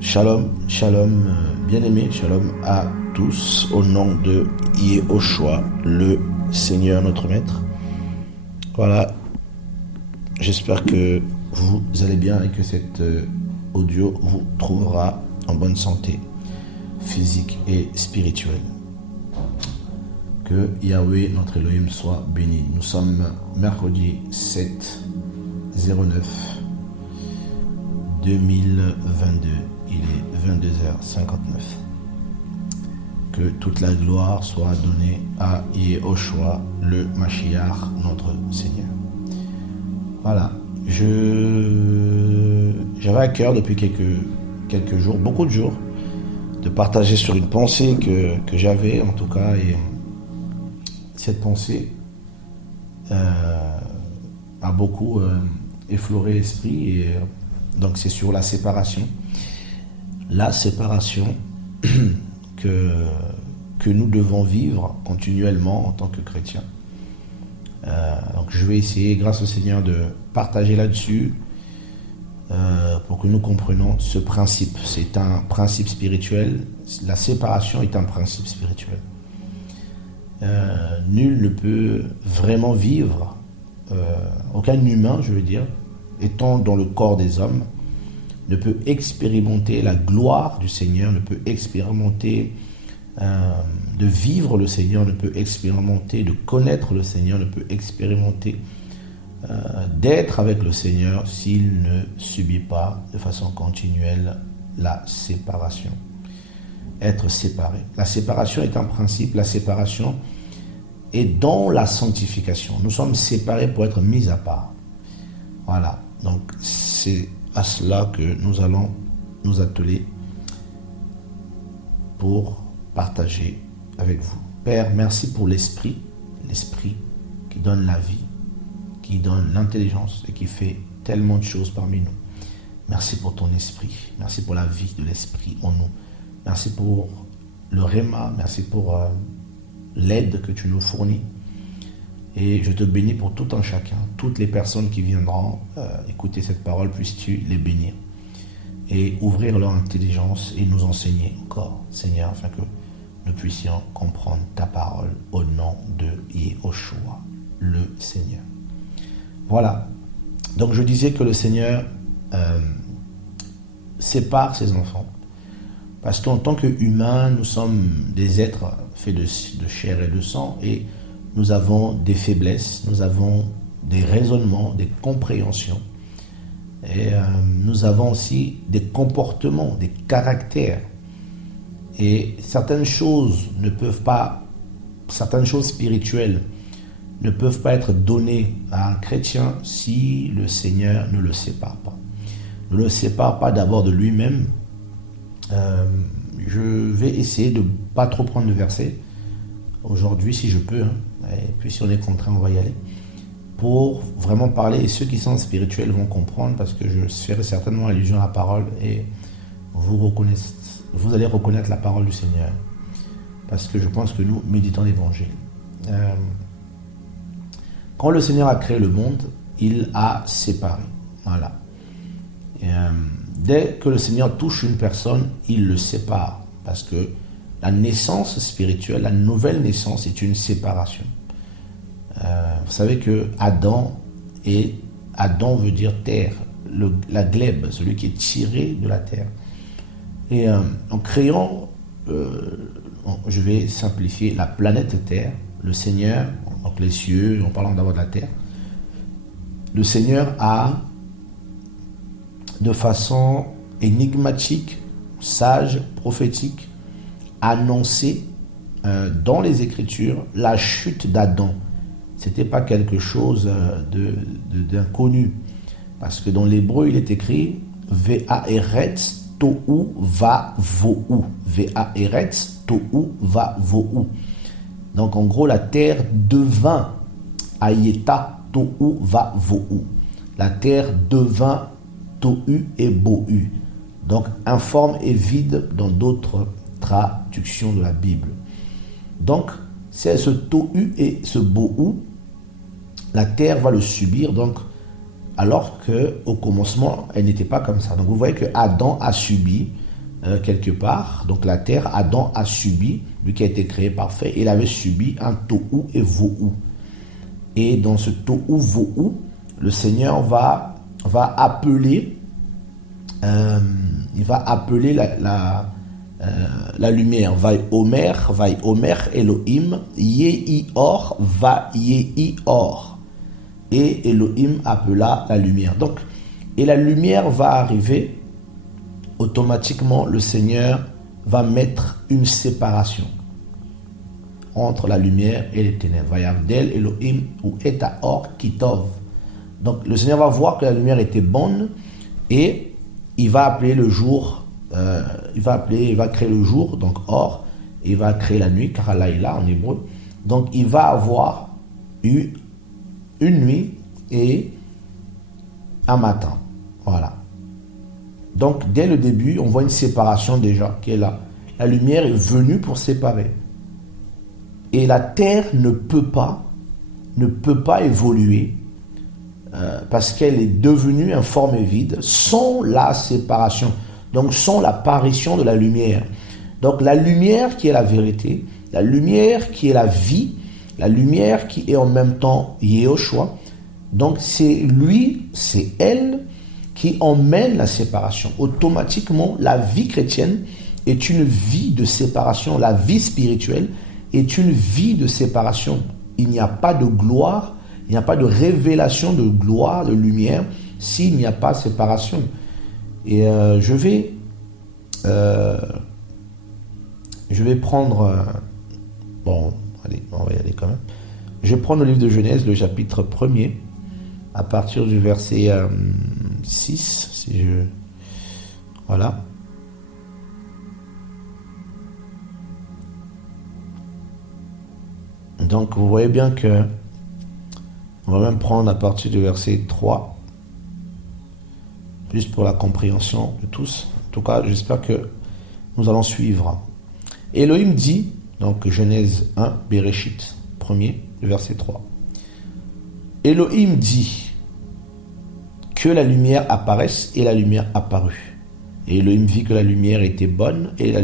Shalom, shalom, bien-aimés, shalom à tous, au nom de Yehoshua, le Seigneur, notre Maître. Voilà, j'espère que vous allez bien et que cet audio vous trouvera en bonne santé physique et spirituelle. Que Yahweh, notre Elohim, soit béni. Nous sommes mercredi 7/09/2022. Il est 22h59. Que toute la gloire soit donnée à Yehoshua, le Mashiach, notre Seigneur. Voilà, j'avais à cœur depuis quelques jours, beaucoup de jours, de partager sur une pensée que j'avais en tout cas, et cette pensée a beaucoup effleuré l'esprit, et donc c'est sur la séparation. La séparation que nous devons vivre continuellement en tant que chrétiens. Donc je vais essayer, grâce au Seigneur, de partager là-dessus pour que nous comprenions ce principe. C'est un principe spirituel. La séparation est un principe spirituel. Nul ne peut vraiment vivre, aucun humain, je veux dire, étant dans le corps des hommes, ne peut expérimenter la gloire du Seigneur, ne peut expérimenter de vivre le Seigneur, ne peut expérimenter de connaître le Seigneur, ne peut expérimenter d'être avec le Seigneur s'il ne subit pas de façon continuelle la séparation. Être séparé. La séparation est un principe, la séparation est dans la sanctification. Nous sommes séparés pour être mis à part. Voilà, donc c'est à cela que nous allons nous atteler pour partager avec vous. Père, merci pour l'esprit qui donne la vie, qui donne l'intelligence et qui fait tellement de choses parmi nous. Merci pour ton esprit, merci pour la vie de l'esprit en nous. Merci pour le Réma, merci pour l'aide que tu nous fournis. Et je te bénis pour tout un chacun, toutes les personnes qui viendront écouter cette parole, puisses-tu les bénir et ouvrir leur intelligence et nous enseigner encore, Seigneur, afin que nous puissions comprendre ta parole au nom de Yehoshua, le Seigneur. Voilà, donc je disais que le Seigneur sépare ses enfants, parce qu'en tant qu'humains, nous sommes des êtres faits de chair et de sang, et nous avons des faiblesses, nous avons des raisonnements, des compréhensions. Et nous avons aussi des comportements, des caractères. Et certaines choses spirituelles ne peuvent pas être données à un chrétien si le Seigneur ne le sépare pas. Ne le sépare pas d'abord de lui-même. Je vais essayer de ne pas trop prendre de versets aujourd'hui, si je peux, et puis si on est contraint, on va y aller, pour vraiment parler, et ceux qui sont spirituels vont comprendre, parce que je ferai certainement allusion à la parole, et vous allez reconnaître la parole du Seigneur, parce que je pense que nous méditons l'évangile. Quand le Seigneur a créé le monde, il a séparé, voilà. Et, dès que le Seigneur touche une personne, il le sépare, parce que la naissance spirituelle, la nouvelle naissance est une séparation. Vous savez que Adam veut dire terre, la glèbe, celui qui est tiré de la terre. Et en créant, je vais simplifier, la planète Terre, le Seigneur, donc les cieux, en parlant d'abord de la terre, le Seigneur a, de façon énigmatique, sage, prophétique, annoncé dans les Écritures la chute d'Adam. C'était pas quelque chose d'inconnu, parce que dans l'hébreu il est écrit Ve'aretz tohu vavohu. Ve'aretz tohu vavohu. Donc en gros la terre devint ayeta tohu vavohu. La terre devint tohu et bohu. Donc informe et vide dans d'autres traductions de la Bible. Donc c'est ce tohu et ce bohu, la terre va le subir, donc alors qu'au commencement, elle n'était pas comme ça. Donc vous voyez que Adam a subi quelque part. Donc la terre, Adam a subi, lui qui a été créé parfait, il avait subi un tohu et vohu. Et dans ce tohu vohu, le Seigneur va appeler, la lumière. Vai Omer Elohim, Yehi Or, va Yehi Or. Et Elohim appela la lumière. Donc, et la lumière va arriver, automatiquement, le Seigneur va mettre une séparation entre la lumière et les ténèbres. Vayavdel Elohim ou Eta Or Kitov. Donc le Seigneur va voir que la lumière était bonne et il va appeler le jour, il va créer le jour, donc Or, et il va créer la nuit, Karalaïla en hébreu. Donc il va avoir eu une nuit et un matin. Voilà. Donc dès le début, on voit une séparation déjà qui est là. La lumière est venue pour séparer. Et la terre ne peut pas évoluer parce qu'elle est devenue informe et vide sans la séparation, donc sans l'apparition de la lumière. Donc la lumière qui est la vérité, la lumière qui est la vie, la lumière qui est en même temps Yehoshua, donc c'est lui, c'est elle qui emmène la séparation. Automatiquement, la vie chrétienne est une vie de séparation, la vie spirituelle est une vie de séparation. Il n'y a pas de gloire, il n'y a pas de révélation de gloire, de lumière, s'il n'y a pas séparation. Et je vais prendre... bon, allez, on va y aller quand même. Je vais prendre le livre de Genèse, le chapitre 1er, à partir du verset 6, si je... Voilà. Donc vous voyez bien que on va même prendre à partir du verset 3, juste pour la compréhension de tous. En tout cas, j'espère que nous allons suivre. Elohim dit, donc Genèse 1, Bereshit, 1er, le verset 3. Elohim dit que la lumière apparaisse et la lumière apparut. Et Elohim vit que la lumière était bonne et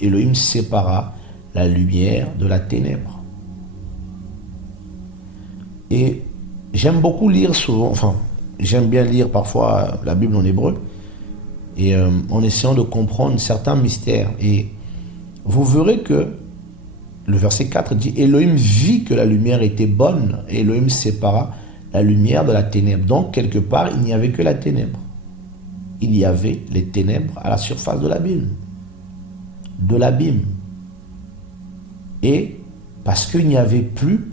Elohim sépara la lumière de la ténèbre. Et j'aime beaucoup lire souvent, enfin, j'aime bien lire parfois la Bible en hébreu, et en essayant de comprendre certains mystères. Et vous verrez que le verset 4 dit « Elohim vit que la lumière était bonne, et Elohim sépara la lumière de la ténèbre. » Donc, quelque part, il n'y avait que la ténèbre. Il y avait les ténèbres à la surface de l'abîme. Et parce qu'il n'y avait plus,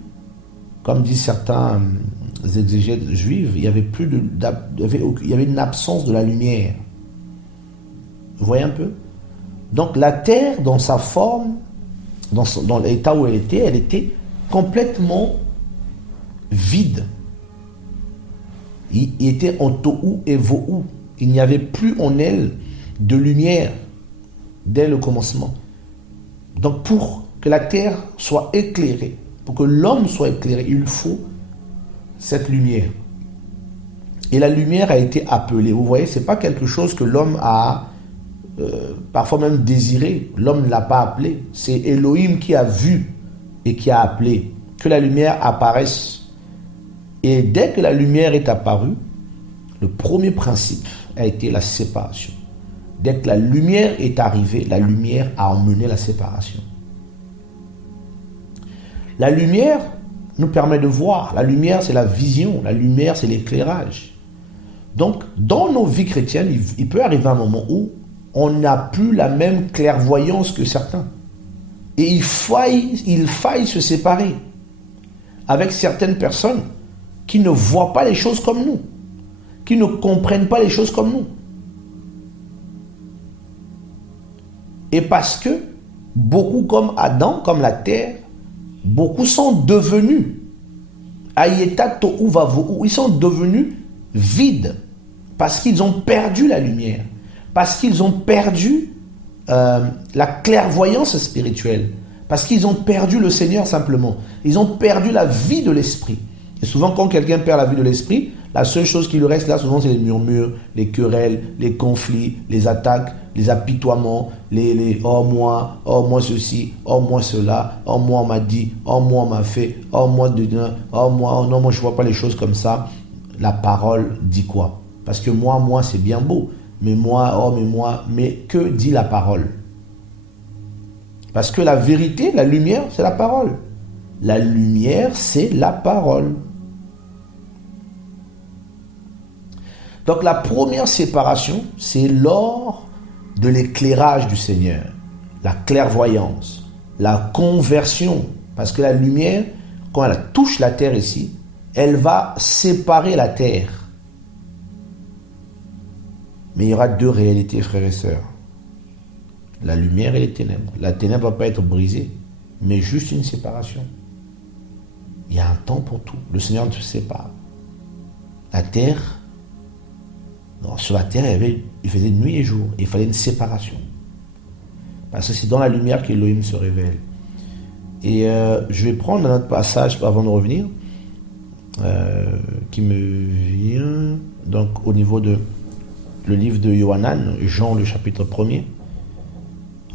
comme disent certains exégètes juifs, il y avait une absence de la lumière. Vous voyez un peu? Donc la terre, dans sa forme, dans l'état où elle était complètement vide. Il était en tohu et vohu. Il n'y avait plus en elle de lumière dès le commencement. Donc pour que la terre soit éclairée, pour que l'homme soit éclairé, il faut cette lumière. Et la lumière a été appelée. Vous voyez, ce n'est pas quelque chose que l'homme a parfois même désiré. L'homme ne l'a pas appelé. C'est Elohim qui a vu et qui a appelé que la lumière apparaisse. Et dès que la lumière est apparue, le premier principe a été la séparation. Dès que la lumière est arrivée, la lumière a emmené la séparation. La lumière nous permet de voir. La lumière, c'est la vision. La lumière, c'est l'éclairage. Donc, dans nos vies chrétiennes, il peut arriver un moment où on n'a plus la même clairvoyance que certains. Et il faille se séparer avec certaines personnes qui ne voient pas les choses comme nous, qui ne comprennent pas les choses comme nous. Et parce que beaucoup comme Adam, comme la terre, beaucoup sont devenus Ayeta tohu vavohu, ils sont devenus vides parce qu'ils ont perdu la lumière, parce qu'ils ont perdu la clairvoyance spirituelle, parce qu'ils ont perdu le Seigneur simplement. Ils ont perdu la vie de l'esprit. Et souvent, quand quelqu'un perd la vie de l'esprit, La seule chose qui lui reste là, souvent, c'est les murmures, les querelles, les conflits, les attaques, les apitoiements, les oh moi ceci, oh moi cela, oh moi on m'a dit, oh moi on m'a fait, oh moi oh moi, oh non, moi je vois pas les choses comme ça. La parole dit quoi? Parce que moi c'est bien beau, mais mais que dit la parole? Parce que la vérité, la lumière, c'est la parole. La lumière, c'est la parole. Donc la première séparation, c'est lors de l'éclairage du Seigneur, la clairvoyance, la conversion. Parce que la lumière, quand elle touche la terre ici, elle va séparer la terre. Mais il y aura deux réalités, frères et sœurs. La lumière et les ténèbres. La ténèbre ne va pas être brisée, mais juste une séparation. Il y a un temps pour tout. Le Seigneur ne se sépare. La terre, sur la terre, il faisait nuit et jour. Il fallait une séparation. Parce que c'est dans la lumière qu'Élohim se révèle. Et je vais prendre un autre passage avant de revenir, qui me vient donc au niveau de le livre de Yohanan, Jean le chapitre 1er.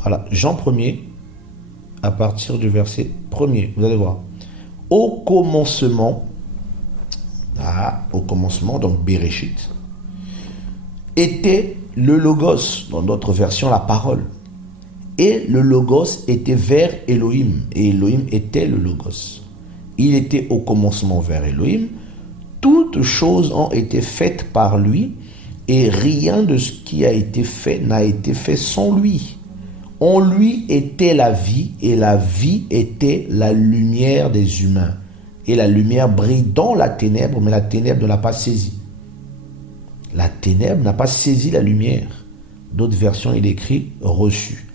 Voilà, Jean 1er, à partir du verset 1er, vous allez voir. Au commencement, donc Bereshit, était le Logos, dans d'autres versions la parole. Et le Logos était vers Elohim, et Elohim était le Logos. Il était au commencement vers Elohim. Toutes choses ont été faites par lui, et rien de ce qui a été fait n'a été fait sans lui. En lui était la vie, et la vie était la lumière des humains. Et la lumière brille dans la ténèbre, mais la ténèbre ne l'a pas saisie. La ténèbre n'a pas saisi la lumière. D'autres versions, il écrit reçu.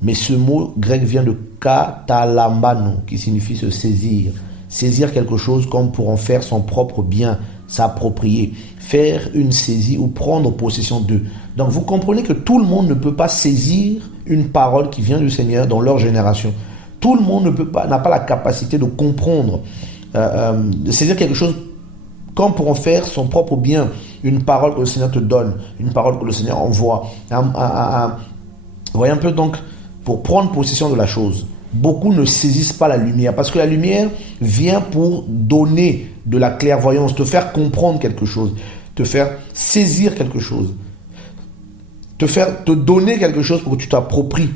Mais ce mot grec vient de katalambano, qui signifie se saisir. Saisir quelque chose comme pour en faire son propre bien, s'approprier, faire une saisie ou prendre possession d'eux. Donc vous comprenez que tout le monde ne peut pas saisir une parole qui vient du Seigneur dans leur génération. Tout le monde n'a pas la capacité de comprendre, de saisir quelque chose comme pour en faire son propre bien. Une parole que le Seigneur te donne, une parole que le Seigneur envoie. Vous voyez un peu donc, pour prendre possession de la chose. Beaucoup ne saisissent pas la lumière, parce que la lumière vient pour donner de la clairvoyance, te faire comprendre quelque chose, te faire saisir quelque chose, te donner quelque chose pour que tu t'appropries,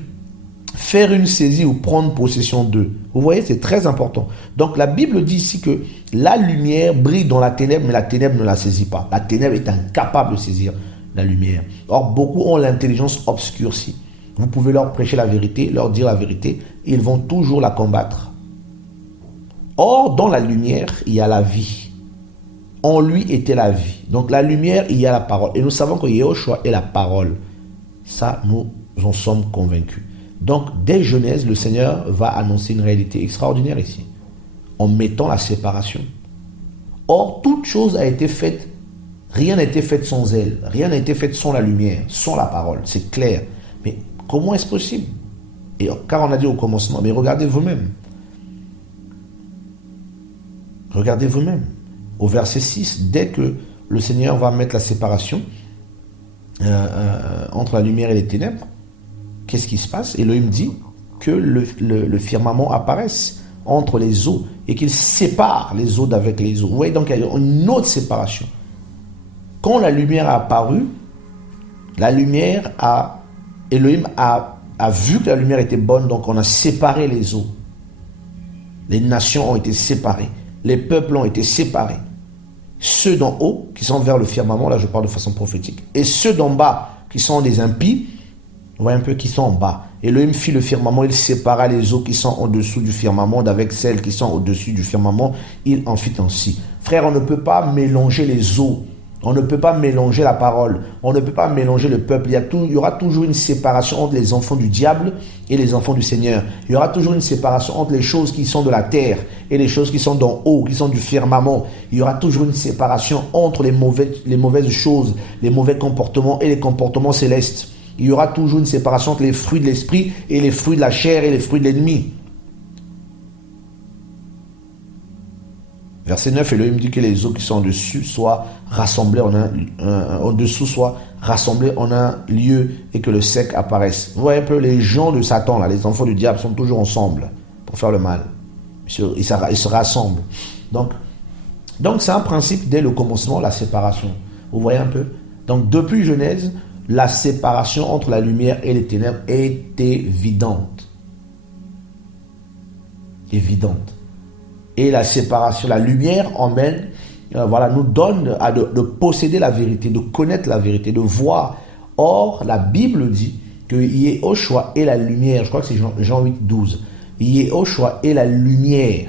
faire une saisie ou prendre possession d'eux. Vous voyez, c'est très important. Donc la Bible dit ici que la lumière brille dans la ténèbre, mais la ténèbre ne la saisit pas. La ténèbre est incapable de saisir la lumière. Or, beaucoup ont l'intelligence obscurcie. Vous pouvez leur prêcher la vérité, leur dire la vérité, et ils vont toujours la combattre. Or, dans la lumière, il y a la vie. En lui était la vie. Donc, la lumière, il y a la parole. Et nous savons que Yahushua est la parole. Ça, nous en sommes convaincus. Donc, dès Genèse, le Seigneur va annoncer une réalité extraordinaire ici, en mettant la séparation. Or, toute chose a été faite, rien n'a été fait sans elle, rien n'a été fait sans la lumière, sans la parole. C'est clair. Mais comment est-ce possible? Et car on a dit au commencement, mais regardez vous-même. Regardez vous-même. Au verset 6, dès que le Seigneur va mettre la séparation entre la lumière et les ténèbres, qu'est-ce qui se passe? Elohim dit que le firmament apparaisse entre les eaux et qu'il sépare les eaux d'avec les eaux. Vous voyez donc il y a une autre séparation. Quand la lumière a apparu, Elohim a vu que la lumière était bonne, donc on a séparé les eaux. Les nations ont été séparées. Les peuples ont été séparés. Ceux d'en haut, qui sont vers le firmament, là je parle de façon prophétique, et ceux d'en bas, qui sont des impies, vous voyez un peu qui sont en bas. Elohim fit le firmament, il sépara les eaux qui sont en dessous du firmament d'avec celles qui sont au-dessus du firmament. Il en fit ainsi. Frère, on ne peut pas mélanger les eaux. On ne peut pas mélanger la parole. On ne peut pas mélanger le peuple. Il y aura toujours une séparation entre les enfants du diable et les enfants du Seigneur. Il y aura toujours une séparation entre les choses qui sont de la terre et les choses qui sont d'en haut, qui sont du firmament. Il y aura toujours une séparation entre les mauvaises choses, les mauvais comportements et les comportements célestes. Il y aura toujours une séparation entre les fruits de l'esprit et les fruits de la chair et les fruits de l'ennemi. Verset 9, Elohim dit que les eaux qui sont en dessus soient rassemblées en dessous soient rassemblées en un lieu et que le sec apparaisse. Vous voyez un peu les gens de Satan, là, les enfants du diable sont toujours ensemble pour faire le mal. Ils se rassemblent. Donc c'est un principe dès le commencement, la séparation. Vous voyez un peu? Donc depuis Genèse, la séparation entre la lumière et les ténèbres est évidente. Évidente. Et la séparation, la lumière emmène, nous donne de posséder la vérité, de connaître la vérité, de voir. Or, la Bible dit que Yehoshua est la lumière. Je crois que c'est Jean 8, 12. Yehoshua est la lumière.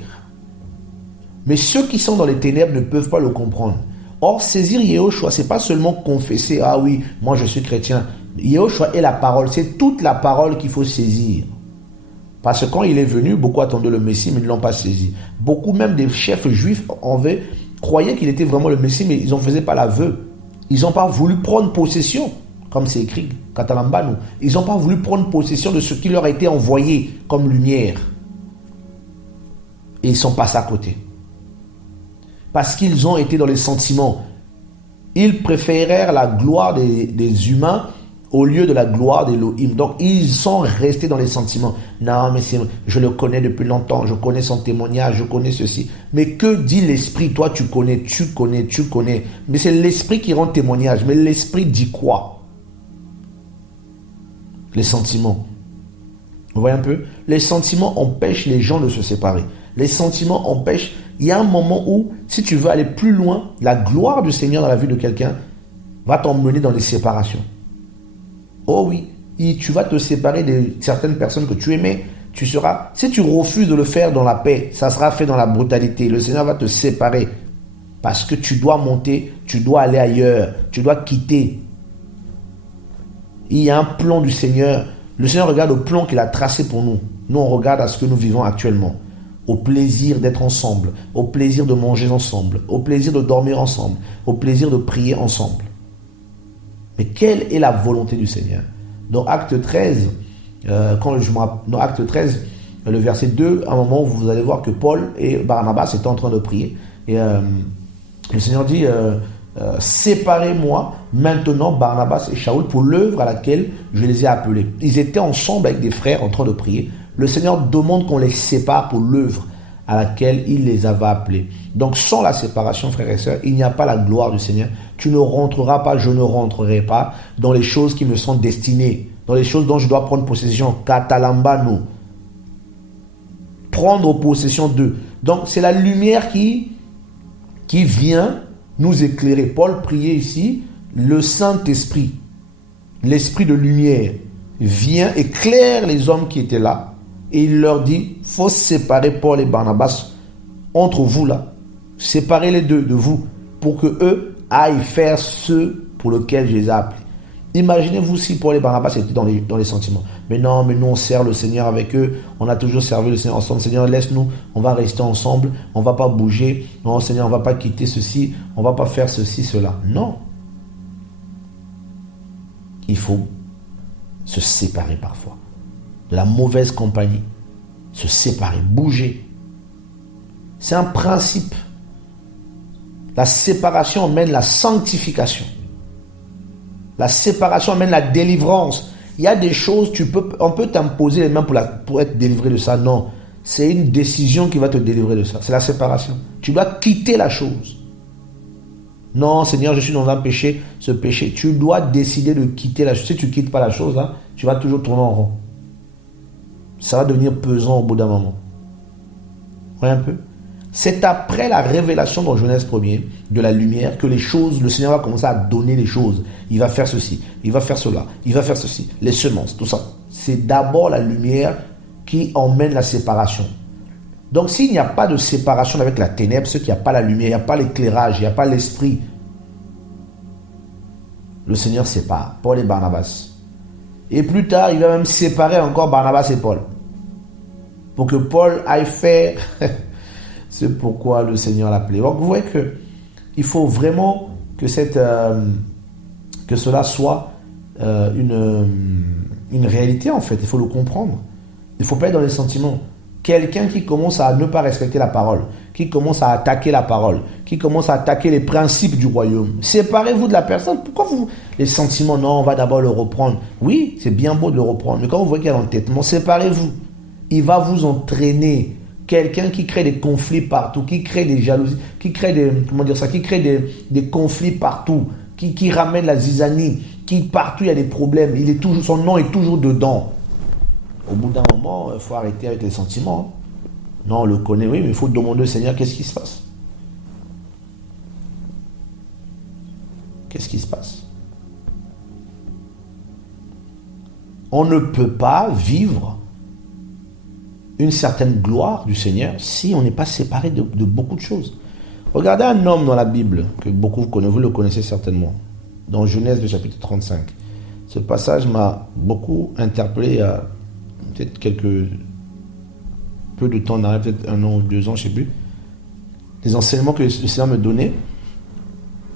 Mais ceux qui sont dans les ténèbres ne peuvent pas le comprendre. Or, saisir Yehoshua, ce n'est pas seulement confesser, ah oui, moi je suis chrétien. Yehoshua est la parole, c'est toute la parole qu'il faut saisir. Parce que quand il est venu, beaucoup attendaient le Messie, mais ils ne l'ont pas saisi. Beaucoup même des chefs juifs croyaient qu'il était vraiment le Messie, mais ils n'en faisaient pas l'aveu. Ils n'ont pas voulu prendre possession, comme c'est écrit, Catalambano. Ils n'ont pas voulu prendre possession de ce qui leur a été envoyé comme lumière. Et ils sont passés à côté. Parce qu'ils ont été dans les sentiments. Ils préférèrent la gloire des humains au lieu de la gloire d'Elohim. Donc, ils sont restés dans les sentiments. Non, mais je le connais depuis longtemps, je connais son témoignage, je connais ceci. Mais que dit l'esprit? Toi, tu connais. Mais c'est l'esprit qui rend témoignage. Mais l'esprit dit quoi? Les sentiments. Vous voyez un peu? Les sentiments empêchent les gens de se séparer. Les sentiments empêchent. Il y a un moment où, si tu veux aller plus loin, la gloire du Seigneur dans la vie de quelqu'un va t'emmener dans les séparations. Oh oui, tu vas te séparer de certaines personnes que tu aimais. Si tu refuses de le faire dans la paix, ça sera fait dans la brutalité. Le Seigneur va te séparer parce que tu dois monter, tu dois aller ailleurs, tu dois quitter. Il y a un plan du Seigneur. Le Seigneur regarde au plan qu'il a tracé pour nous. Nous, on regarde à ce que nous vivons actuellement. Au plaisir d'être ensemble, au plaisir de manger ensemble, au plaisir de dormir ensemble, au plaisir de prier ensemble. Mais quelle est la volonté du Seigneur? Dans Acte 13, dans Acte 13, le verset 2, à un moment où vous allez voir que Paul et Barnabas étaient en train de prier. Et le Seigneur dit, séparez-moi maintenant Barnabas et Shaoul pour l'œuvre à laquelle je les ai appelés. Ils étaient ensemble avec des frères en train de prier. Le Seigneur demande qu'on les sépare pour l'œuvre à laquelle il les avait appelés. Donc sans la séparation, frères et sœurs, il n'y a pas la gloire du Seigneur. Tu ne rentreras pas, je ne rentrerai pas dans les choses qui me sont destinées, dans les choses dont je dois prendre possession. Catalambano. Prendre possession d'eux. Donc c'est la lumière qui vient nous éclairer. Paul priait ici, le Saint-Esprit, l'Esprit de lumière, vient éclaire les hommes qui étaient là. Et il leur dit, il faut séparer Paul et Barnabas entre vous là. Séparez les deux de vous pour que eux aillent faire ce pour lequel je les ai appelés. Imaginez-vous si Paul et Barnabas étaient dans les sentiments. Mais nous on sert le Seigneur avec eux. On a toujours servi le Seigneur ensemble. Seigneur, laisse-nous, on va rester ensemble. On ne va pas bouger. Non, Seigneur, on ne va pas quitter ceci. On ne va pas faire ceci, cela. Non. Il faut se séparer parfois. De la mauvaise compagnie, se séparer, bouger. C'est un principe. La séparation emmène la sanctification. La séparation emmène la délivrance. Il y a des choses, on peut t'imposer les mains pour être délivré de ça. Non, c'est une décision qui va te délivrer de ça. C'est la séparation. Tu dois quitter la chose. Non, Seigneur, je suis dans un péché, ce péché. Tu dois décider de quitter la chose. Si tu ne quittes pas la chose, là, tu vas toujours tourner en rond. Ça va devenir pesant au bout d'un moment. Vous voyez un peu? C'est après la révélation dans Genèse 1er de la lumière que les choses, le Seigneur va commencer à donner les choses. Il va faire ceci, il va faire cela, il va faire ceci, les semences, tout ça. C'est d'abord la lumière qui emmène la séparation. Donc s'il n'y a pas de séparation avec la ténèbre, c'est qu'il n'y a pas la lumière, il n'y a pas l'éclairage, il n'y a pas l'esprit. Le Seigneur sépare Paul et Barnabas. Et plus tard, il va même séparer encore Barnabas et Paul. Pour que Paul aille faire... C'est pourquoi le Seigneur l'a appelé. Donc vous voyez qu'il faut vraiment que cela soit une réalité en fait. Il faut le comprendre. Il ne faut pas être dans les sentiments. Quelqu'un qui commence à ne pas respecter la parole, qui commence à attaquer la parole, qui commence à attaquer les principes du royaume. Séparez-vous de la personne. Pourquoi vous... Les sentiments, non, on va d'abord le reprendre. Oui, c'est bien beau de le reprendre. Mais quand vous voyez qu'il y a l'entêtement, séparez-vous. Il va vous entraîner. Quelqu'un qui crée des conflits partout, qui crée des jalousies, qui crée des... Comment dire ça? Qui crée des conflits partout, qui ramène la zizanie, qui partout il y a des problèmes. Il est toujours, son nom est toujours dedans. Au bout d'un moment, il faut arrêter avec les sentiments. Non, on le connaît, oui, mais il faut demander au Seigneur qu'est-ce qui se passe. Qu'est-ce qui se passe? On ne peut pas vivre une certaine gloire du Seigneur si on n'est pas séparé de beaucoup de choses. Regardez un homme dans la Bible, que beaucoup vous le connaissez certainement, dans Genèse, le chapitre 35. Ce passage m'a beaucoup interpellé il y a peut-être peu de temps en arrière, peut-être 1 an ou 2 ans, je ne sais plus. Les enseignements que le Seigneur me donnait,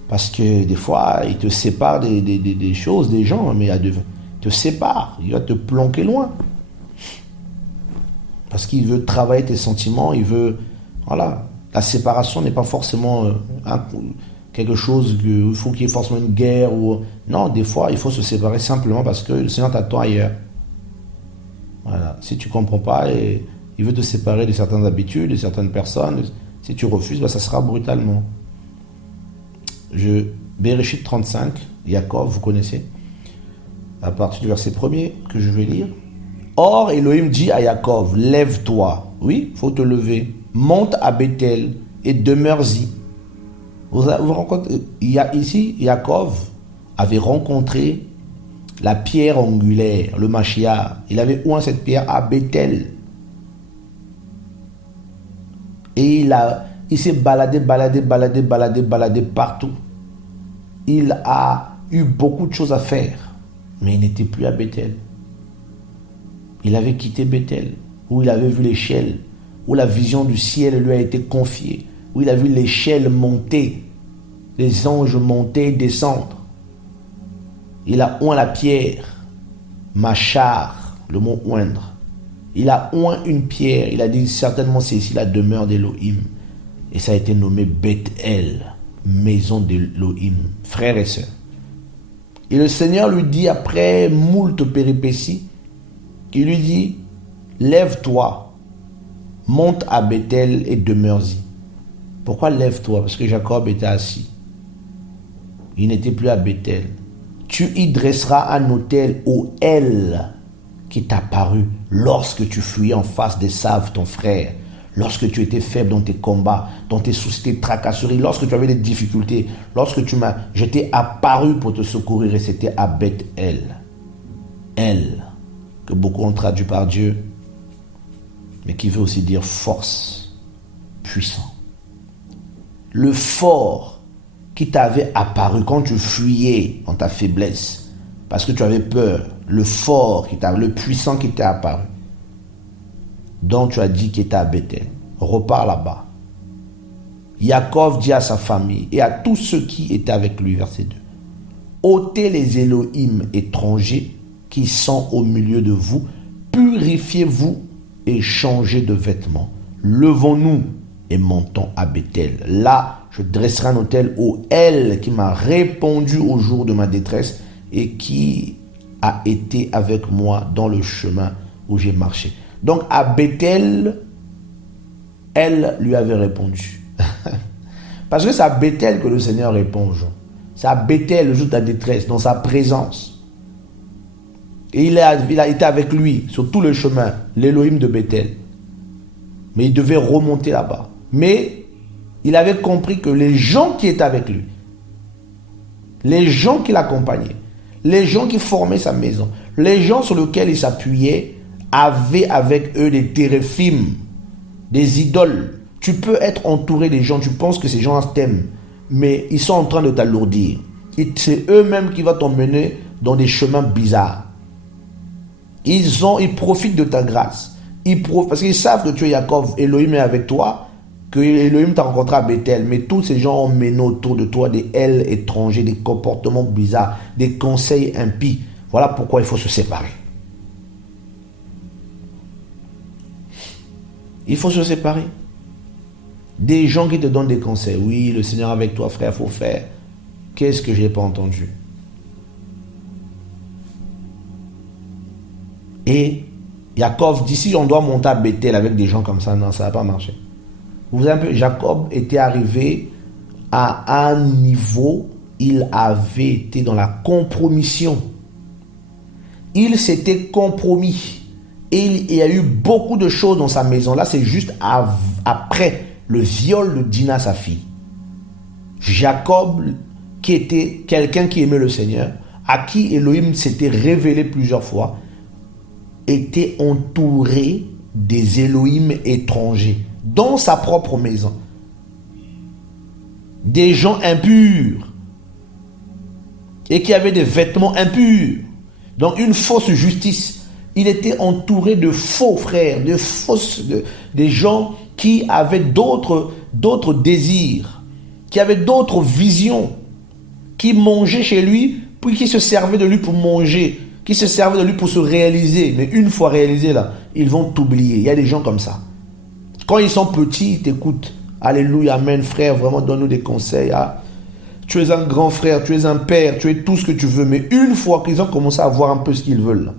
parce que des fois, il te sépare des choses, des gens, mais il te sépare, il va te planquer loin. Parce qu'il veut travailler tes sentiments, il veut... Voilà, la séparation n'est pas forcément quelque chose il faut qu'il y ait forcément une guerre ou... Non, des fois, il faut se séparer simplement parce que le Seigneur t'attend ailleurs. Voilà, si tu ne comprends pas, il veut te séparer de certaines habitudes, de certaines personnes. Si tu refuses, ça sera brutalement. Bereshit 35, Jacob, vous connaissez, à partir du verset 1er que je vais lire. Or, Elohim dit à Jacob, lève-toi. Oui, il faut te lever. Monte à Bethel et demeure-y. Vous rencontrez, ici, Jacob avait rencontré la pierre angulaire, le Mashiach. Il avait oint cette pierre à Bethel. Et il s'est baladé partout. Il a eu beaucoup de choses à faire, mais il n'était plus à Bethel. Il avait quitté Bethel, où il avait vu l'échelle, où la vision du ciel lui a été confiée, où il a vu l'échelle monter, les anges monter et descendre. Il a oint la pierre, Machar, le mot oindre. Il a oint une pierre, il a dit certainement c'est ici la demeure d'Elohim. Et ça a été nommé Bethel, maison d'Elohim, frères et sœurs. Et le Seigneur lui dit après moult péripéties, il lui dit, lève-toi, monte à Bethel et demeure-y. Pourquoi lève-toi? Parce que Jacob était assis. Il n'était plus à Bethel. Tu y dresseras un autel au El qui t'a paru lorsque tu fuyais en face d'Esav, ton frère, lorsque tu étais faible dans tes combats, dans tes soucis, tes tracasseries, lorsque tu avais des difficultés, je t'ai apparu pour te secourir et c'était à Bethel. El, que beaucoup ont traduit par Dieu, mais qui veut aussi dire force, puissant. Le fort qui t'avait apparu quand tu fuyais dans ta faiblesse, parce que tu avais peur, le fort, le puissant qui t'est apparu, dont tu as dit qu'il était à Bethel, repars là-bas. Jacob dit à sa famille et à tous ceux qui étaient avec lui, verset 2, ôtez les Elohim étrangers qui sont au milieu de vous, purifiez-vous et changez de vêtements. Levons-nous et montons à Bethel. Là, je dresserai un autel au El qui m'a répondu au jour de ma détresse et qui a été avec moi dans le chemin où j'ai marché. Donc à Bethel, elle lui avait répondu. Parce que c'est à Bethel que le Seigneur répond aux gens. C'est à Bethel le jour de ta détresse, dans sa présence. Et il a été avec lui sur tout le chemin, l'Élohim de Bethel. Mais il devait remonter là-bas. Mais il avait compris que les gens qui étaient avec lui, les gens qui l'accompagnaient, les gens qui formaient sa maison, les gens sur lesquels il s'appuyait, avaient avec eux des téréphim, des idoles. Tu peux être entouré des gens, tu penses que ces gens t'aiment, mais ils sont en train de t'alourdir. C'est eux-mêmes qui vont t'emmener dans des chemins bizarres. Ils profitent de ta grâce. Parce qu'ils savent que tu es Jacob, Elohim est avec toi, que Elohim t'a rencontré à Bethel, mais tous ces gens ont mené autour de toi des ailes étrangers, des comportements bizarres, des conseils impies. Voilà pourquoi il faut se séparer. Il faut se séparer. Des gens qui te donnent des conseils. Oui, le Seigneur avec toi, frère, il faut faire. Qu'est-ce que je n'ai pas entendu? Et Jacob dit, si on doit monter à Bethel avec des gens comme ça, non, ça ne va pas marcher. Vous savez un peu, Jacob était arrivé à un niveau, il avait été dans la compromission. Il s'était compromis. Et il y a eu beaucoup de choses dans sa maison. Là, c'est juste après le viol de Dina, sa fille. Jacob, qui était quelqu'un qui aimait le Seigneur, à qui Elohim s'était révélé plusieurs fois, était entouré des Elohim étrangers dans sa propre maison. Des gens impurs et qui avaient des vêtements impurs. Donc une fausse justice. Il était entouré de faux frères, des gens qui avaient d'autres désirs, qui avaient d'autres visions, qui mangeaient chez lui, puis qui se servaient de lui pour manger, qui se servaient de lui pour se réaliser. Mais une fois réalisés, là, ils vont t'oublier. Il y a des gens comme ça. Quand ils sont petits, ils t'écoutent. Alléluia, amen, frère, vraiment donne-nous des conseils. Ah, tu es un grand frère, tu es un père, tu es tout ce que tu veux. Mais une fois qu'ils ont commencé à voir un peu ce qu'ils veulent,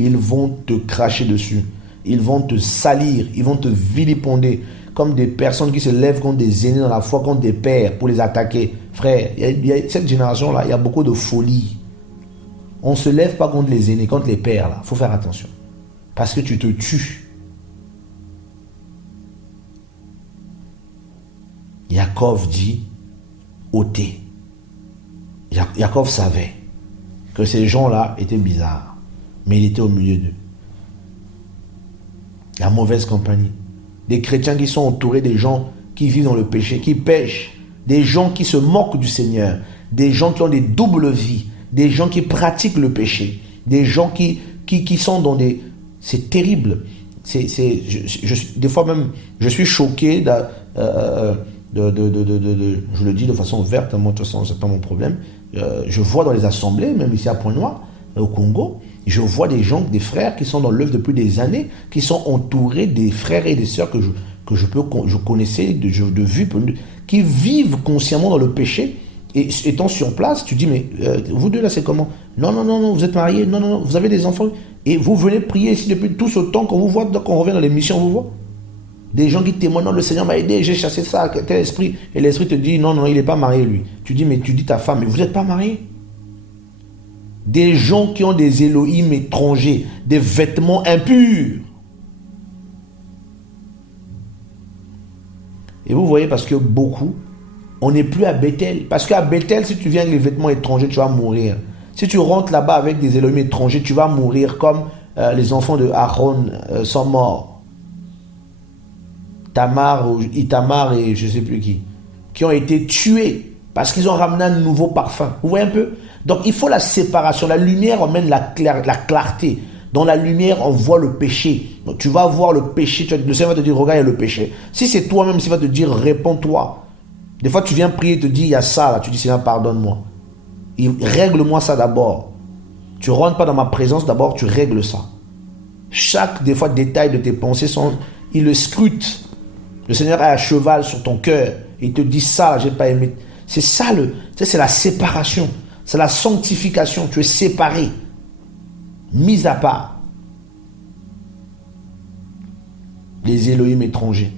ils vont te cracher dessus. Ils vont te salir, ils vont te vilipender. Comme des personnes qui se lèvent contre des aînés dans la foi, contre des pères pour les attaquer. Frère, cette génération-là, il y a beaucoup de folie. On ne se lève pas contre les aînés, contre les pères. Il faut faire attention. Parce que tu te tues. Jacob dit, ôtez. Jacob savait que ces gens-là étaient bizarres. Mais il était au milieu d'eux. La mauvaise compagnie. Des chrétiens qui sont entourés des gens qui vivent dans le péché, qui pêchent. Des gens qui se moquent du Seigneur. Des gens qui ont des doubles vies. Des gens qui pratiquent le péché. Des gens qui sont dans des... C'est terrible. Des fois même, je suis choqué je le dis de façon ouverte, moi, de toute façon, c'est pas mon problème. Je vois dans les assemblées, même ici à Pointe-Noire, au Congo, je vois des gens, des frères qui sont dans l'œuvre depuis des années, qui sont entourés des frères et des sœurs que je connaissais de vue, qui vivent consciemment dans le péché. Et étant sur place, tu dis, mais vous deux là, c'est comment? Non, vous êtes mariés, non, vous avez des enfants. Et vous venez prier ici depuis tout ce temps, qu'on vous voit, quand on revient dans l'émission, on vous voit. Des gens qui témoignent, non, le Seigneur m'a aidé, j'ai chassé ça, tel esprit. Et l'esprit te dit, non, il n'est pas marié, lui. Tu dis, mais tu dis ta femme, mais vous n'êtes pas marié. Des gens qui ont des Elohim étrangers, des vêtements impurs. Et vous voyez, parce que beaucoup, on n'est plus à Bethel. Parce qu'à Bethel, si tu viens avec les vêtements étrangers, tu vas mourir. Si tu rentres là-bas avec des Elohim étrangers, tu vas mourir comme les enfants de Aaron sont morts. Itamar et je ne sais plus qui ont été tués parce qu'ils ont ramené un nouveau parfum. Vous voyez un peu? Donc il faut la séparation. La lumière emmène la clarté. Dans la lumière, on voit le péché. Donc tu vas voir le péché. Le Seigneur va te dire, regarde, il y a le péché. Si c'est toi-même, il va te dire, réponds-toi. Des fois, tu viens prier et te dis, il y a ça là. Tu dis, Seigneur, pardonne-moi. Règle-moi ça d'abord. Tu ne rentres pas dans ma présence, d'abord, tu règles ça. Chaque, des fois, détail de tes pensées, il le scrute. Le Seigneur est à cheval sur ton cœur. Il te dit ça, j'ai pas aimé. C'est ça, c'est la séparation. C'est la sanctification. Tu es séparé. Mis à part. Les Elohim étrangers.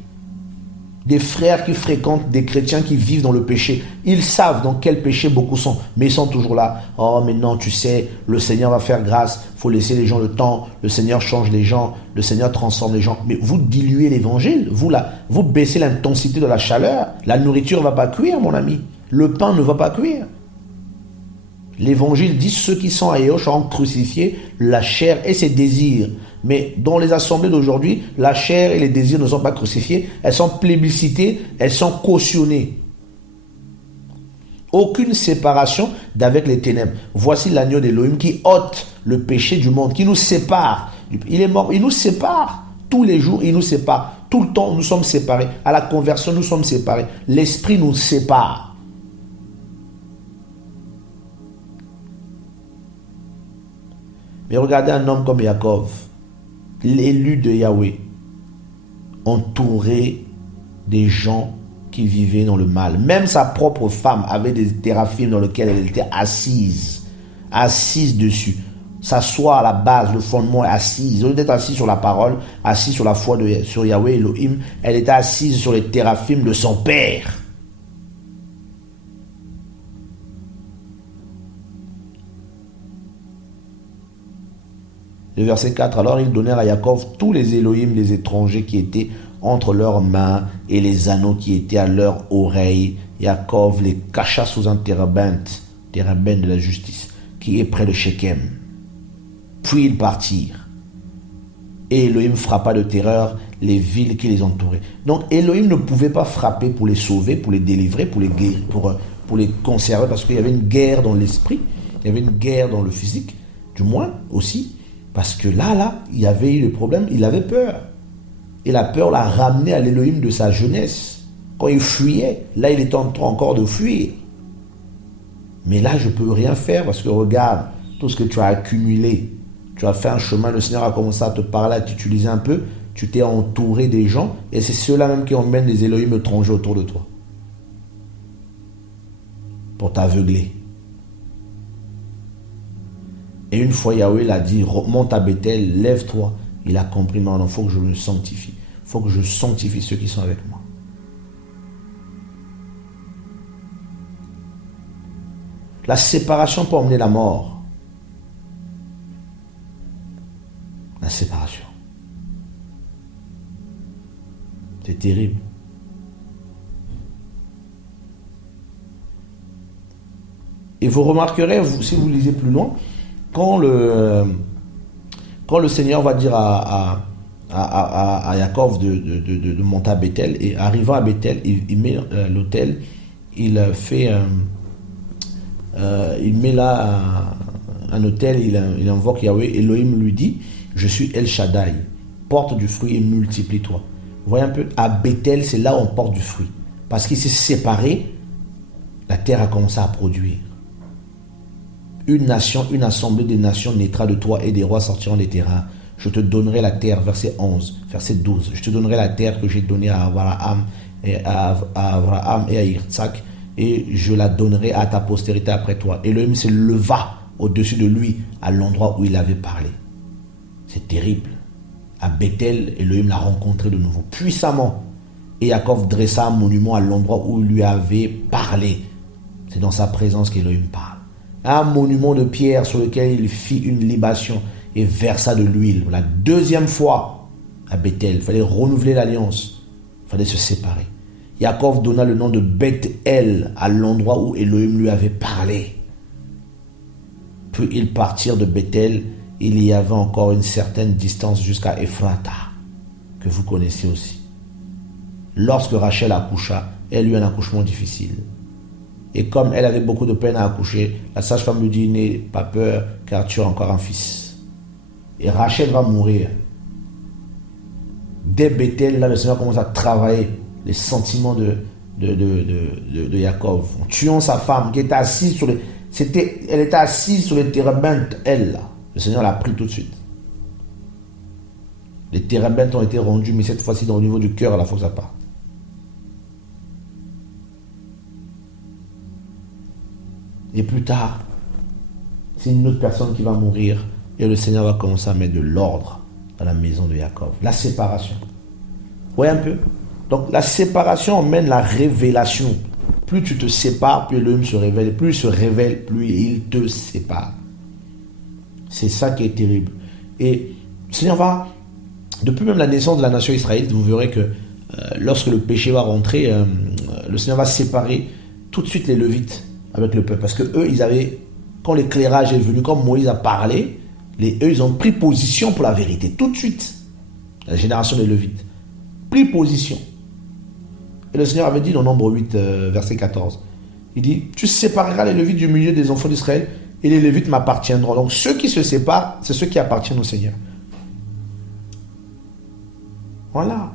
Des frères qui fréquentent des chrétiens qui vivent dans le péché. Ils savent dans quel péché beaucoup sont. Mais ils sont toujours là. Oh, mais non, tu sais, le Seigneur va faire grâce. Il faut laisser les gens le temps. Le Seigneur change les gens. Le Seigneur transforme les gens. Mais vous diluez l'évangile. Vous baissez l'intensité de la chaleur. La nourriture ne va pas cuire, mon ami. Le pain ne va pas cuire. L'évangile dit ceux qui sont à Yahushua ont crucifié la chair et ses désirs. Mais dans les assemblées d'aujourd'hui, la chair et les désirs ne sont pas crucifiés. Elles sont plébiscitées, elles sont cautionnées. Aucune séparation d'avec les ténèbres. Voici l'agneau d'Elohim qui ôte le péché du monde, qui nous sépare. Il est mort, il nous sépare. Tous les jours, il nous sépare. Tout le temps, nous sommes séparés. À la conversion, nous sommes séparés. L'esprit nous sépare. Mais regardez un homme comme Jacob, l'élu de Yahweh. entouré des gens qui vivaient dans le mal. Même sa propre femme avait des théraphim dans lesquels elle était assise dessus. S'asseoir à la base, le fondement est assise. Au lieu d'être assise sur la parole, assise sur la foi sur Yahweh Elohim, elle était assise sur les théraphim de son père. Le verset 4, alors ils donnèrent à Yaakov tous les Elohim des étrangers qui étaient entre leurs mains et les anneaux qui étaient à leurs oreilles. Yaakov les cacha sous un térébinthe de la justice, qui est près de Shechem. Puis ils partirent. Et Elohim frappa de terreur les villes qui les entouraient. Donc Elohim ne pouvait pas frapper pour les sauver, pour les délivrer, pour les guérir, pour les conserver, parce qu'il y avait une guerre dans l'esprit, il y avait une guerre dans le physique, du moins aussi. Parce que là, il y avait eu le problème, il avait peur. Et la peur l'a ramené à l'Élohim de sa jeunesse. Quand il fuyait, là, il était en train encore de fuir. Mais là, je ne peux rien faire parce que regarde, tout ce que tu as accumulé, tu as fait un chemin, le Seigneur a commencé à te parler, à t'utiliser un peu, tu t'es entouré des gens, et c'est ceux-là même qui emmènent les Élohim étrangers autour de toi. Pour t'aveugler. Et une fois Yahweh l'a dit, monte à Bethel, lève-toi. Il a compris, non, il faut que je me sanctifie. Il faut que je sanctifie ceux qui sont avec moi. La séparation peut emmener la mort. La séparation. C'est terrible. Et vous remarquerez, si vous lisez plus loin, quand le Seigneur va dire à Yaakov de monter à Bethel, et arrivant à Bethel, il met l'autel, il met là un autel, il invoque Yahweh. Elohim lui dit, je suis El Shaddai, porte du fruit et multiplie-toi. Vous voyez un peu, à Bethel, c'est là où on porte du fruit. Parce qu'il s'est séparé, la terre a commencé à produire. Une nation, une assemblée des nations naîtra de toi et des rois sortiront des terrains. Je te donnerai la terre, verset 11, verset 12. Je te donnerai la terre que j'ai donnée à Abraham et à Yitzhak, et je la donnerai à ta postérité après toi. Elohim se leva au-dessus de lui à l'endroit où il avait parlé. C'est terrible. À Bethel, Elohim l'a rencontré de nouveau, puissamment. Et Yaakov dressa un monument à l'endroit où il lui avait parlé. C'est dans sa présence qu'Elohim parle. Un monument de pierre sur lequel il fit une libation et versa de l'huile. La deuxième fois à Bethel, il fallait renouveler l'alliance, il fallait se séparer. Yaakov donna le nom de Beth-El à l'endroit où Elohim lui avait parlé. Puis ils partirent de Bethel. Il y avait encore une certaine distance jusqu'à Ephrata, que vous connaissez aussi. Lorsque Rachel accoucha, elle eut un accouchement difficile. Et comme elle avait beaucoup de peine à accoucher, la sage-femme lui dit, n'aie pas peur, car tu as encore un fils. Et Rachel va mourir. Dès Bethel, là, le Seigneur commence à travailler les sentiments de Yaakov, en tuant sa femme, qui était assise sur les... Elle était assise sur les térébinthes, elle, là. Le Seigneur l'a pris tout de suite. Les térébinthes ont été rendus, mais cette fois-ci, au niveau du cœur, il faut que ça parte. Et plus tard, c'est une autre personne qui va mourir et le Seigneur va commencer à mettre de l'ordre dans la maison de Yaakov. La séparation. Vous voyez un peu? Donc la séparation emmène la révélation. Plus tu te sépares, plus l'homme se révèle. Plus il se révèle, plus il te sépare. C'est ça qui est terrible. Et le Seigneur va, depuis même la naissance de la nation israélite, vous verrez que lorsque le péché va rentrer, le Seigneur va séparer tout de suite les Lévites avec le peuple. Parce que eux, ils avaient, quand l'éclairage est venu, quand Moïse a parlé, eux, ils ont pris position pour la vérité. Tout de suite, la génération des Lévites. Pris position. Et le Seigneur avait dit dans Nombre 8, verset 14, il dit, tu sépareras les Lévites du milieu des enfants d'Israël et les Lévites m'appartiendront. Donc ceux qui se séparent, c'est ceux qui appartiennent au Seigneur. Voilà.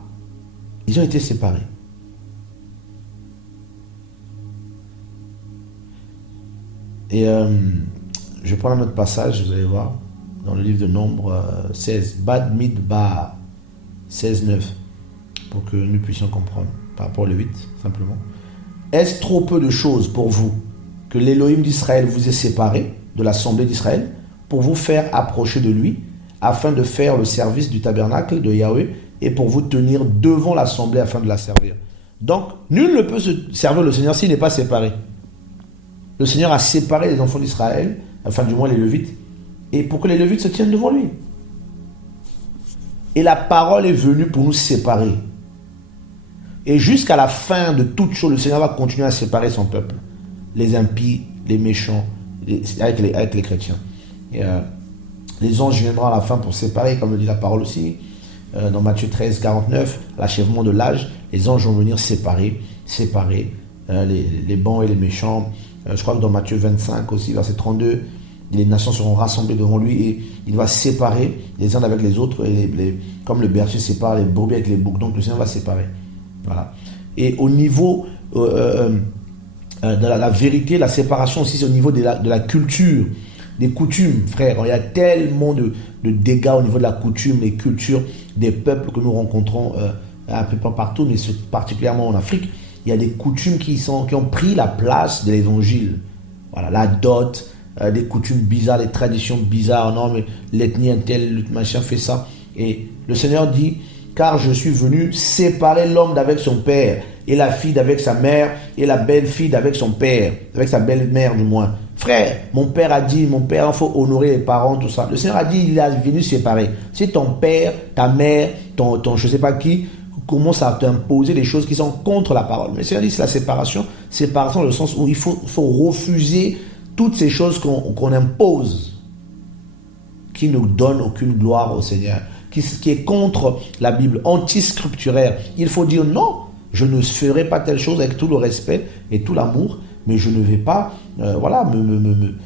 Ils ont été séparés. Et je prends un autre passage, vous allez voir, dans le livre de Nombre 16, Bad Midbar 16, 9. pour que nous puissions comprendre par rapport au 8, simplement. Est-ce trop peu de choses pour vous que l'Élohim d'Israël vous ait séparé de l'assemblée d'Israël pour vous faire approcher de lui, afin de faire le service du tabernacle de Yahweh et pour vous tenir devant l'assemblée afin de la servir. Donc, nul ne peut se servir le Seigneur s'il n'est pas séparé. Le Seigneur a séparé les enfants d'Israël, enfin du moins les Lévites, et pour que les Lévites se tiennent devant lui. Et la parole est venue pour nous séparer. Et jusqu'à la fin de toute chose, le Seigneur va continuer à séparer son peuple. Les impies, les méchants, avec les chrétiens. Et, les anges viendront à la fin pour séparer, comme le dit la parole aussi. Dans Matthieu 13, 49, à l'achèvement de l'âge, les anges vont venir séparer les bons et les méchants. Je crois que dans Matthieu 25 aussi, verset 32, les nations seront rassemblées devant lui et il va séparer les uns avec les autres, comme le berger sépare les brebis avec les boucs. Donc le Seigneur va séparer. Voilà. Et au niveau de la vérité, la séparation aussi, c'est au niveau de la culture, des coutumes, frère. Il y a tellement de dégâts au niveau de la coutume, les cultures des peuples que nous rencontrons un peu partout, mais particulièrement en Afrique. Il y a des coutumes qui ont pris la place de l'évangile. Voilà, la dot, des coutumes bizarres, des traditions bizarres. Non, mais l'ethnie intel, le machin fait ça. Et le Seigneur dit, car je suis venu séparer l'homme d'avec son père, et la fille d'avec sa mère, et la belle-fille d'avec son père, avec sa belle-mère du moins. Frère, mon père a dit, il faut honorer les parents, tout ça. Le Seigneur a dit, il est venu séparer. Si ton père, ta mère, ton je ne sais pas qui, commence à t'imposer des choses qui sont contre la parole. Mais le Seigneur dit, c'est la séparation dans le sens où il faut refuser toutes ces choses qu'on impose, qui ne donnent aucune gloire au Seigneur, qui est contre la Bible, anti-scripturaire. Il faut dire non, je ne ferai pas telle chose avec tout le respect et tout l'amour, mais je ne vais pas me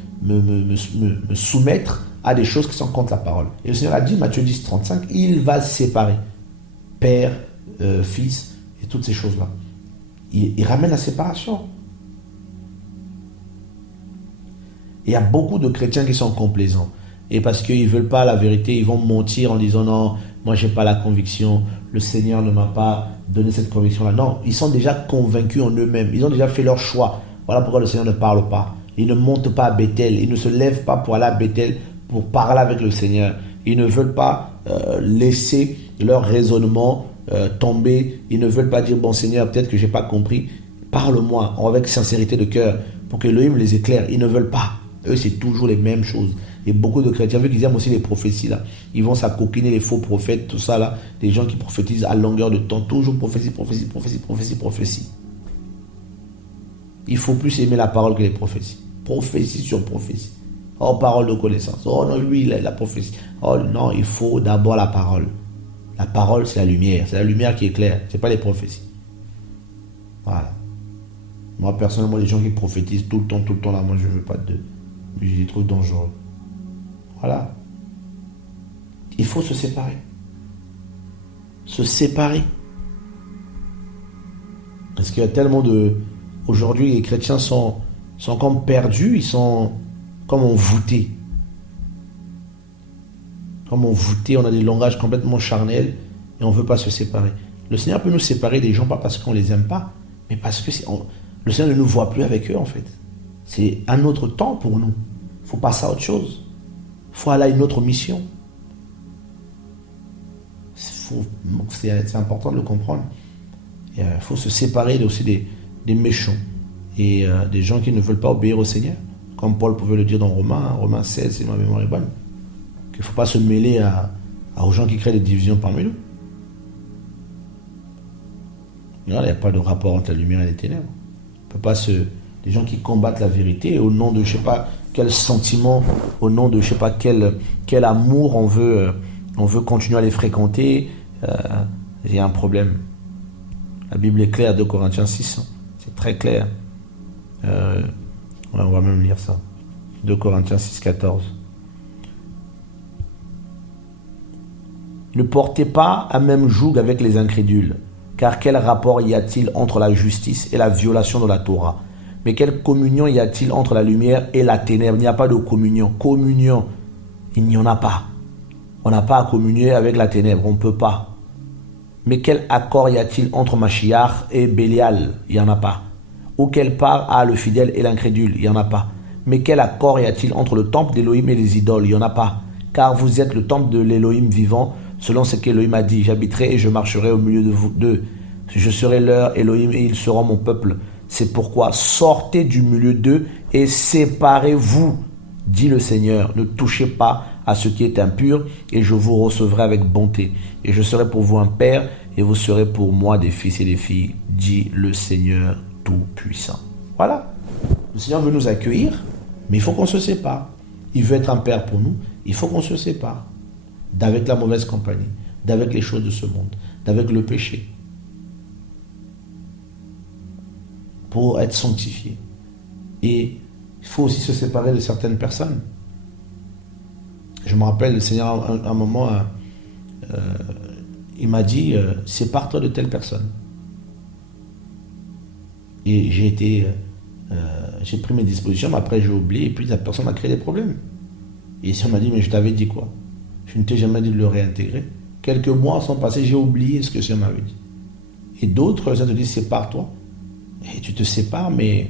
soumettre à des choses qui sont contre la parole. Et le Seigneur a dit, Matthieu 10, 35, il va séparer père, fils et toutes ces choses-là. Il ramène la séparation. Il y a beaucoup de chrétiens qui sont complaisants. Et parce qu'ils ne veulent pas la vérité, ils vont mentir en disant non, moi je n'ai pas la conviction, le Seigneur ne m'a pas donné cette conviction-là. Non, ils sont déjà convaincus en eux-mêmes, ils ont déjà fait leur choix. Voilà pourquoi le Seigneur ne parle pas. Ils ne montent pas à Bethel, ils ne se lèvent pas pour aller à Bethel pour parler avec le Seigneur. Ils ne veulent pas laisser leur raisonnement tomber. Ils ne veulent pas dire bon Seigneur, peut-être que je n'ai pas compris. Parle-moi avec sincérité de cœur pour que l'Élohim les éclaire. Ils ne veulent pas. Eux, c'est toujours les mêmes choses. Et beaucoup de chrétiens, vu qu'ils aiment aussi les prophéties, là, ils vont s'acoquiner les faux prophètes, tout ça, là, des gens qui prophétisent à longueur de temps, toujours prophétie, prophétie, prophétie, prophétie, prophétie. Il faut plus aimer la parole que les prophéties. Prophétie sur prophétie. Oh, parole de connaissance. Oh non, lui, il a la prophétie. Oh non, il faut d'abord la parole. La parole, c'est la lumière. C'est la lumière qui éclaire. Ce n'est pas les prophéties. Voilà. Moi, personnellement, les gens qui prophétisent tout le temps, là, moi, je ne veux pas d'eux. Je les trouve dangereux. Voilà. Il faut se séparer. Se séparer. Parce qu'il y a tellement de... Aujourd'hui, les chrétiens sont comme perdus, ils sont comme envoûtés. Comme envoûtés, on a des langages complètement charnels et on ne veut pas se séparer. Le Seigneur peut nous séparer des gens, pas parce qu'on ne les aime pas, mais parce que le Seigneur ne nous voit plus avec eux, en fait. C'est un autre temps pour nous. Il faut passer à autre chose. Il faut aller à une autre mission. C'est important de le comprendre. Il faut se séparer aussi des méchants et des gens qui ne veulent pas obéir au Seigneur. Comme Paul pouvait le dire dans Romains 16, si ma mémoire est bonne. Qu'il ne faut pas se mêler aux gens qui créent des divisions parmi nous. Il n'y a pas de rapport entre la lumière et les ténèbres. On peut pas des gens qui combattent la vérité au nom de je ne sais pas quel sentiment, au nom de je ne sais pas quel amour on veut continuer à les fréquenter. Il y a un problème. La Bible est claire, 2 Corinthiens 6, c'est très clair. On va même lire ça. 2 Corinthiens 6, 14. Ne portez pas un même joug avec les incrédules, car quel rapport y a-t-il entre la justice et la violation de la Torah? Mais quelle communion y a-t-il entre la lumière et la ténèbre? Il n'y a pas de communion. Communion, il n'y en a pas. On n'a pas à communier avec la ténèbre, on ne peut pas. Mais quel accord y a-t-il entre Mashiach et Bélial? Il n'y en a pas. Ou quelle part a le fidèle et l'incrédule? Il n'y en a pas. Mais quel accord y a-t-il entre le temple d'Élohim et les idoles? Il n'y en a pas. Car vous êtes le temple de l'Élohim vivant, selon ce qu'Élohim a dit. J'habiterai et je marcherai au milieu de vous deux. Je serai leur Élohim et ils seront mon peuple. C'est pourquoi sortez du milieu d'eux et séparez-vous, dit le Seigneur. Ne touchez pas à ce qui est impur et je vous recevrai avec bonté. Et je serai pour vous un père et vous serez pour moi des fils et des filles, dit le Seigneur Tout-Puissant. Voilà. Le Seigneur veut nous accueillir, mais il faut qu'on se sépare. Il veut être un père pour nous, il faut qu'on se sépare d'avec la mauvaise compagnie, d'avec les choses de ce monde, d'avec le péché, pour être sanctifié. Et il faut aussi se séparer de certaines personnes. Je me rappelle, le Seigneur, à un moment, il m'a dit, sépare-toi de telle personne. Et j'ai pris mes dispositions, mais après j'ai oublié, et puis la personne a créé des problèmes. Et il m'a dit, mais je t'avais dit quoi? Je ne t'ai jamais dit de le réintégrer. Quelques mois sont passés, j'ai oublié ce que le Seigneur m'avait dit. Et d'autres, ça te dit, sépare-toi. Et tu te sépares, mais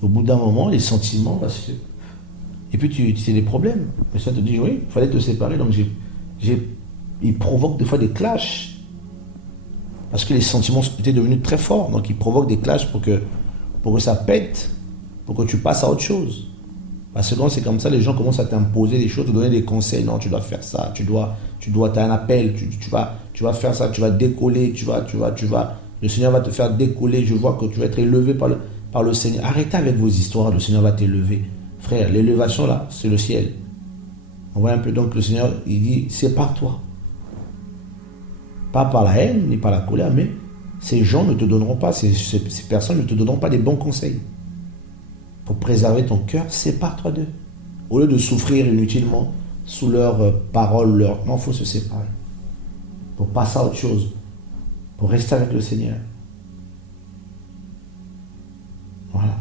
au bout d'un moment, les sentiments, et puis tu as des problèmes. Le Seigneur te dit, oui, il fallait te séparer. Donc il provoque des fois des clashs. Parce que les sentiments étaient devenus très forts. Donc il provoque des clashs pour que ça pète, pour que tu passes à autre chose. Parce que quand c'est comme ça, les gens commencent à t'imposer des choses, te donner des conseils. Non, tu dois faire ça, tu as un appel, tu vas faire ça, tu vas décoller, tu vas. Le Seigneur va te faire décoller, je vois que tu vas être élevé par le Seigneur. Arrêtez avec vos histoires, le Seigneur va t'élever. Frère, l'élévation là, c'est le ciel. On voit un peu donc le Seigneur, il dit, sépare-toi. Pas par la haine, ni par la colère, mais ces gens ne te donneront pas, ces personnes ne te donneront pas des bons conseils. Pour préserver ton cœur, sépare-toi d'eux. Au lieu de souffrir inutilement sous leurs paroles, non, il faut se séparer. Pour passer à autre chose. Pour rester avec le Seigneur. Voilà.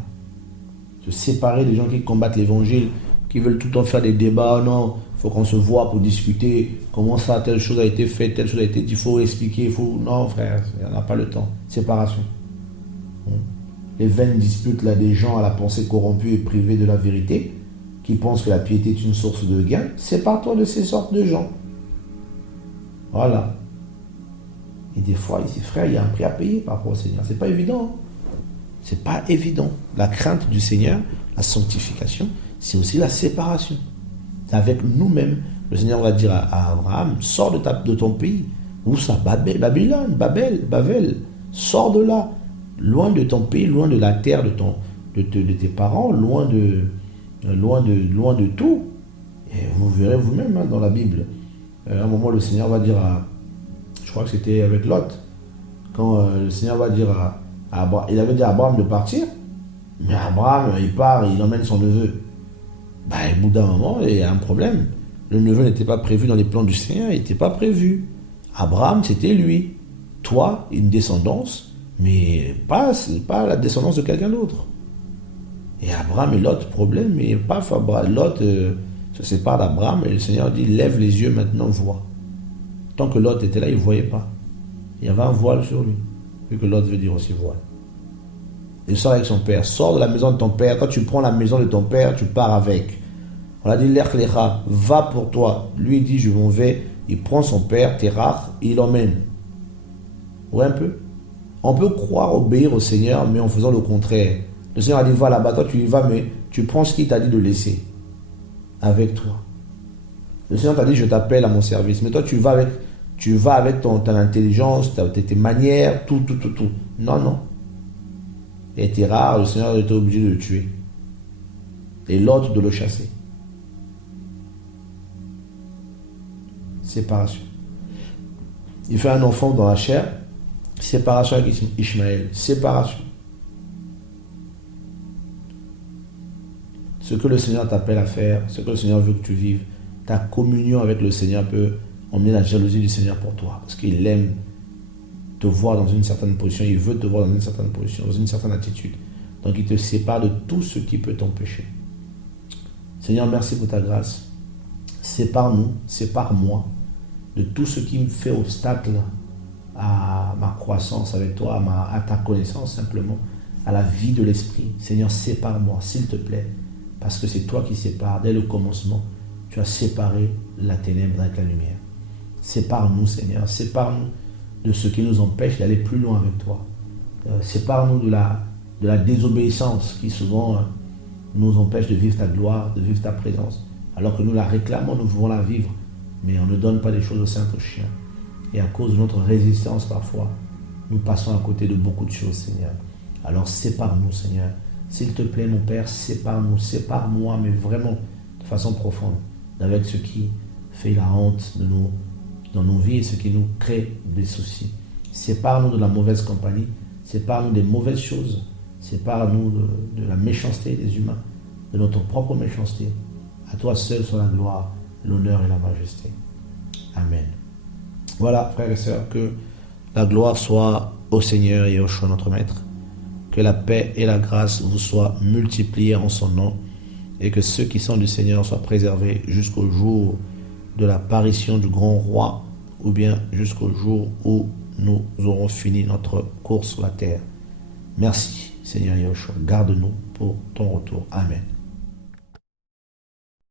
Se séparer des gens qui combattent l'évangile, qui veulent tout le temps faire des débats. Non, il faut qu'on se voit pour discuter. Comment ça, telle chose a été faite, telle chose a été dit. Il faut expliquer. Non, frère, il n'y en a pas le temps. Séparation. Les vaines disputes là, des gens à la pensée corrompue et privée de la vérité, qui pensent que la piété est une source de gain, sépare-toi de ces sortes de gens. Voilà. Et des fois, ici, frère, il y a un prix à payer par rapport au Seigneur. C'est pas évident. C'est pas évident. La crainte du Seigneur, la sanctification, c'est aussi la séparation. C'est avec nous-mêmes. Le Seigneur va dire à Abraham, sors de ton pays. Où ça? Babylone, Babel. Sors de là. Loin de ton pays, loin de la terre de tes parents, loin de tout. Et vous verrez vous-même dans la Bible. À un moment, le Seigneur va dire je crois que c'était avec Lot, quand le Seigneur va dire à Abraham, il avait dit à Abraham de partir, mais Abraham, il part, il emmène son neveu. Au bout d'un moment, il y a un problème. Le neveu n'était pas prévu dans les plans du Seigneur, il n'était pas prévu. Abraham, c'était lui. Toi, une descendance, mais pas la descendance de quelqu'un d'autre. Et Abraham et Lot, problème, mais paf, Lot se sépare d'Abraham et le Seigneur dit, lève les yeux maintenant, vois. Tant que Lot était là, il ne voyait pas. Il y avait un voile sur lui, vu que Lot veut dire aussi voile. Il sort avec son père, sors de la maison de ton père. Quand tu prends la maison de ton père, tu pars avec. On a dit, Lech Lecha, va pour toi. Lui il dit, je m'en vais. Il prend son père, Terach, il l'emmène. Vous voyez un peu? On peut croire obéir au Seigneur, mais en faisant le contraire. Le Seigneur a dit, va là-bas, toi tu y vas, mais tu prends ce qu'il t'a dit de laisser avec toi. Le Seigneur t'a dit, je t'appelle à mon service, mais toi tu vas avec ton intelligence, tes manières, tout. Non. Et était rare, le Seigneur était obligé de le tuer. Et l'autre de le chasser. Séparation. Il fait un enfant dans la chair, séparation avec Ishmaël, séparation. Ce que le Seigneur t'appelle à faire, ce que le Seigneur veut que tu vives, ta communion avec le Seigneur peut emmener la jalousie du Seigneur pour toi. Parce qu'il aime te voir dans une certaine position, il veut te voir dans une certaine position, dans une certaine attitude. Donc il te sépare de tout ce qui peut t'empêcher. Seigneur, merci pour ta grâce. Sépare-nous, sépare-moi de tout ce qui me fait obstacle à ma croissance avec toi, à ta connaissance simplement, à la vie de l'esprit. Seigneur, sépare-moi, s'il te plaît, parce que c'est toi qui sépares. Dès le commencement, tu as séparé la ténèbre avec la lumière. Sépare-nous, Seigneur, sépare-nous de ce qui nous empêche d'aller plus loin avec toi. Sépare-nous de la désobéissance qui souvent nous empêche de vivre ta gloire, de vivre ta présence. Alors que nous la réclamons, nous voulons la vivre, mais on ne donne pas des choses aux saints aux chiens. Et à cause de notre résistance parfois, nous passons à côté de beaucoup de choses, Seigneur. Alors sépare-nous, Seigneur. S'il te plaît, mon Père, sépare-nous, sépare-moi, mais vraiment de façon profonde, avec ce qui fait la honte dans nos vies et ce qui nous crée des soucis. Sépare-nous de la mauvaise compagnie, sépare-nous des mauvaises choses, sépare-nous de la méchanceté des humains, de notre propre méchanceté. À toi seul soit la gloire, l'honneur et la majesté. Amen. Voilà, frères et sœurs, que la gloire soit au Seigneur et au Yeshua notre Maître. Que la paix et la grâce vous soient multipliées en son nom et que ceux qui sont du Seigneur soient préservés jusqu'au jour de l'apparition du grand roi ou bien jusqu'au jour où nous aurons fini notre course sur la terre. Merci, Seigneur Yeshua. Garde-nous pour ton retour. Amen.